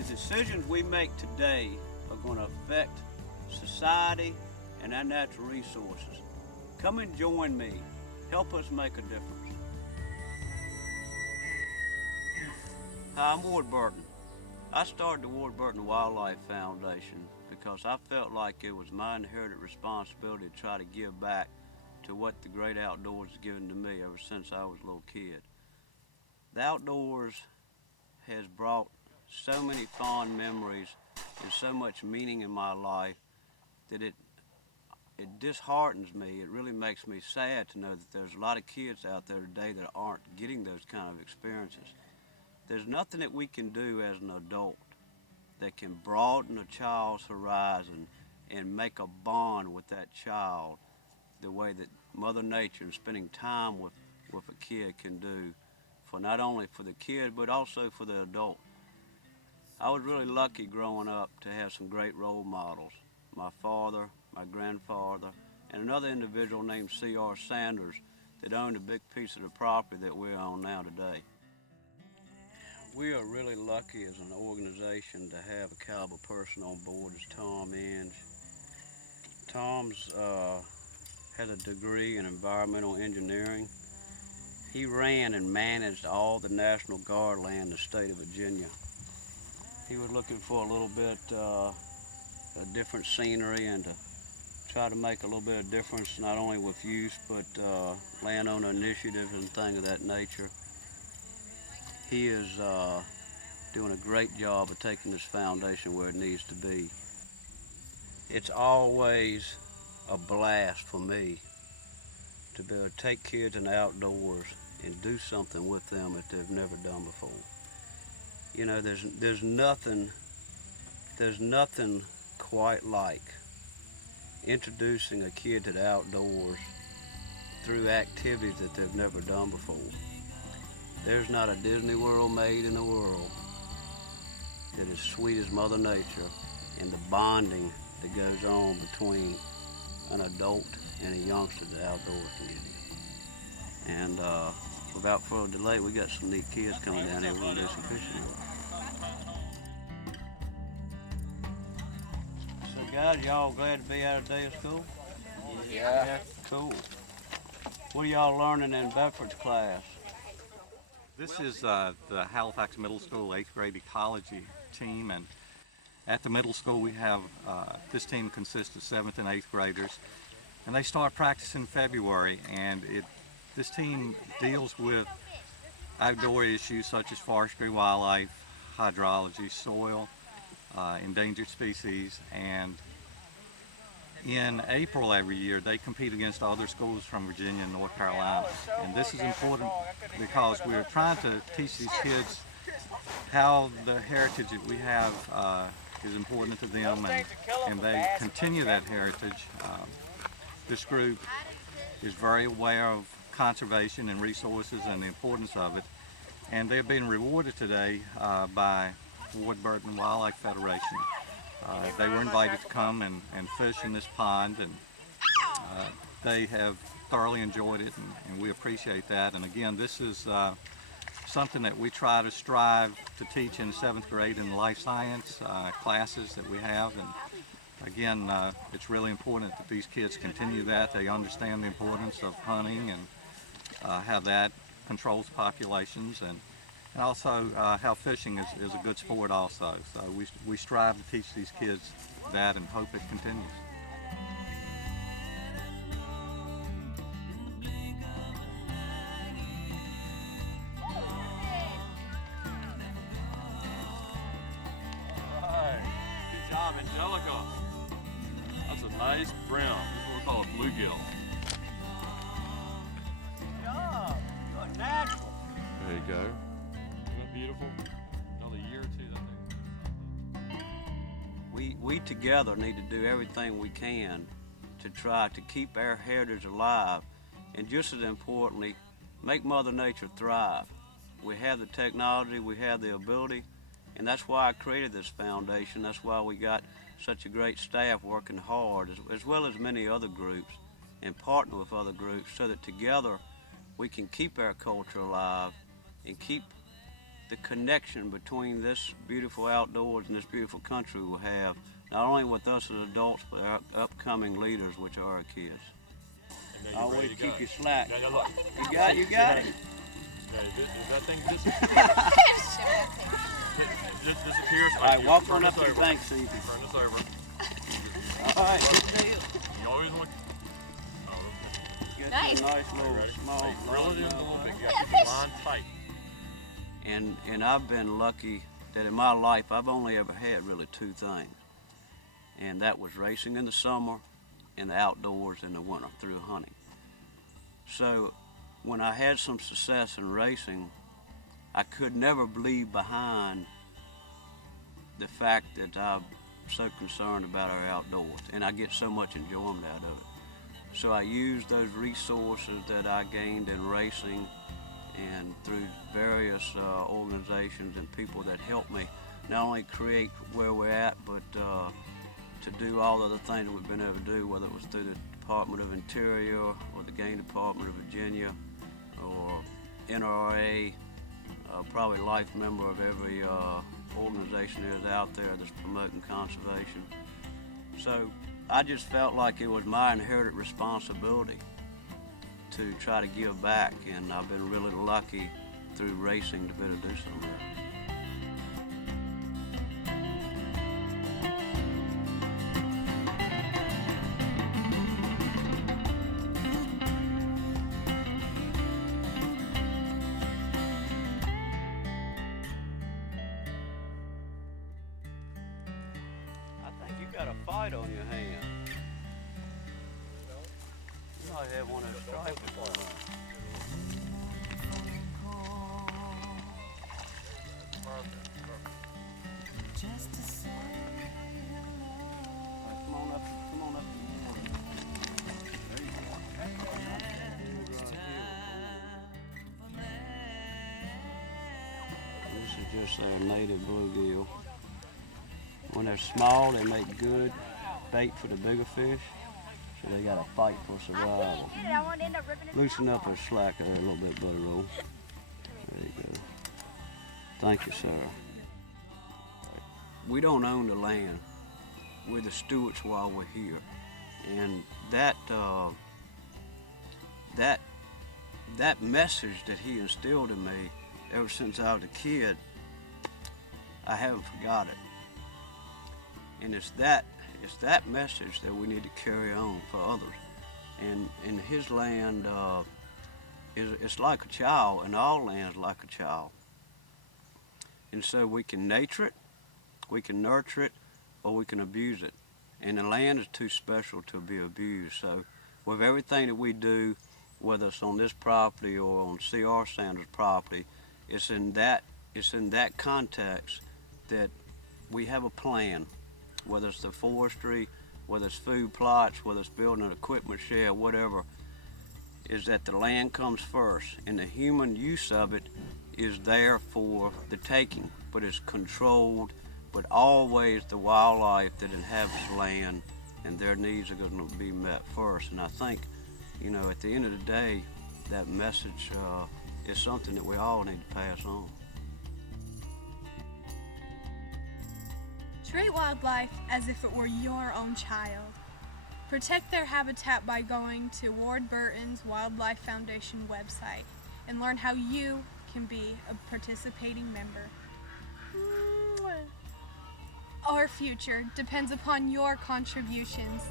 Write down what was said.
The decisions we make today are going to affect society and our natural resources. Come and join me. Help us make a difference. Hi, I'm Ward Burton. I started the Ward Burton Wildlife Foundation because I felt like it was my inherited responsibility to try to give back to what the great outdoors has given to me ever since I was a little kid. The outdoors has brought so many fond memories and so much meaning in my life that it disheartens me. It really makes me sad to know that there's a lot of kids out there today that aren't getting those kind of experiences. There's nothing that we can do as an adult that can broaden a child's horizon and make a bond with that child the way that Mother Nature and spending time with a kid can do, for not only for the kid but also for the adult. I was really lucky growing up to have some great role models. My father, my grandfather, and another individual named C.R. Sanders that owned a big piece of the property that we're on now today. We are really lucky as an organization to have a caliber person on board as Tom Inge. Tom's had a degree in environmental engineering. He ran and managed all the National Guard land in the state of Virginia. He was looking for a little bit a different scenery and to try to make a little bit of difference not only with youth but landowner initiatives and things of that nature. He is doing a great job of taking this foundation where it needs to be. It's always a blast for me to be able to take kids in the outdoors and do something with them that they've never done before. You know, there's nothing quite like introducing a kid to the outdoors through activities that they've never done before. There's not a Disney World made in the world that is sweet as Mother Nature and the bonding that goes on between an adult and a youngster that the outdoors can give you. And without further delay, we got some neat kids coming down here. We're gonna do some fishing. So guys, y'all glad to be out of day of school? Yeah. Cool. What are y'all learning in Bedford's class? This is the Halifax Middle School 8th grade ecology team, and at the middle school we have, this team consists of 7th and 8th graders, and they start practice in February, and this team deals with outdoor issues such as forestry, wildlife, hydrology, soil, endangered species, and in April every year they compete against other schools from Virginia and North Carolina. And this is important because we're trying to teach these kids how the heritage that we have is important to them, and they continue that heritage. This group is very aware of conservation and resources and the importance of it, and they're being rewarded today by Ward Burton Wildlife Federation. They were invited to come and fish in this pond, and they have thoroughly enjoyed it, and we appreciate that. And again, this is something that we try to strive to teach in 7th grade in the life science classes that we have. And again, it's really important that these kids continue that. They understand the importance of hunting and how that controls populations, and also how fishing is a good sport also. So we strive to teach these kids that and hope it continues. Right. Good job, Angelica. That's a nice brim. This is what we call a bluegill. Good job. Good natural. There you go. Isn't that beautiful? Another year or two, that thing. We together need to do everything we can to try to keep our heritage alive, and just as importantly, make Mother Nature thrive. We have the technology, we have the ability, and that's why I created this foundation. That's why we got such a great staff working hard, as well as many other groups, and partner with other groups so that together we can keep our culture alive and keep the connection between this beautiful outdoors and this beautiful country we'll have, not only with us as adults, but our upcoming leaders, which are our kids. And now you're ready Always to go. keep you slack. Now, look. You got it. Now, is that thing disappears? All right, walk on turn up this to the over. bank, Stevie. Turn this over. All right, good deal. You always want. Get Nice. you a nice little Ready? small. Hey, grill it in a largemouth. little bit. You got to keep your line tight. And I've been lucky that in my life I've only ever had really two things, and that was racing in the summer and the outdoors in the winter through hunting. So when I had some success in racing, I could never leave behind the fact that I'm so concerned about our outdoors, and I get so much enjoyment out of it. So I use those resources that I gained in racing and through various organizations and people that help me not only create where we're at, but to do all of the things that we've been able to do, whether it was through the Department of Interior or the Game Department of Virginia or NRA, probably life member of every organization that is out there that's promoting conservation. So I just felt like it was my inherited responsibility to try to give back, and I've been really lucky through racing to be able to do some of that. I think you got a fight on your hand. You might have one of those stripes on. Come on up to the water. There you go. This is just a native bluegill. When they're small, they make good bait for the bigger fish, so they gotta fight for survival. Loosen up or slack her a little bit, Buddy Roll. There you go. Thank you, sir. We don't own the land. We're the stewards while we're here, and that message that he instilled in me ever since I was a kid, I haven't forgot it. And it's that message that we need to carry on for others. And in his land, it's like a child, and all land's like a child. And so we can nature it, we can nurture it, or we can abuse it. And the land is too special to be abused. So with everything that we do, whether it's on this property or on C.R. Sanders' property, it's in that context that we have a plan. Whether it's the forestry, whether it's food plots, whether it's building an equipment shed, whatever, is that the land comes first, and the human use of it is there for the taking, but it's controlled, but always the wildlife that inhabits land and their needs are going to be met first. And I think, at the end of the day, that message is something that we all need to pass on. Treat wildlife as if it were your own child. Protect their habitat by going to Ward Burton's Wildlife Foundation website and learn how you can be a participating member. Our future depends upon your contributions.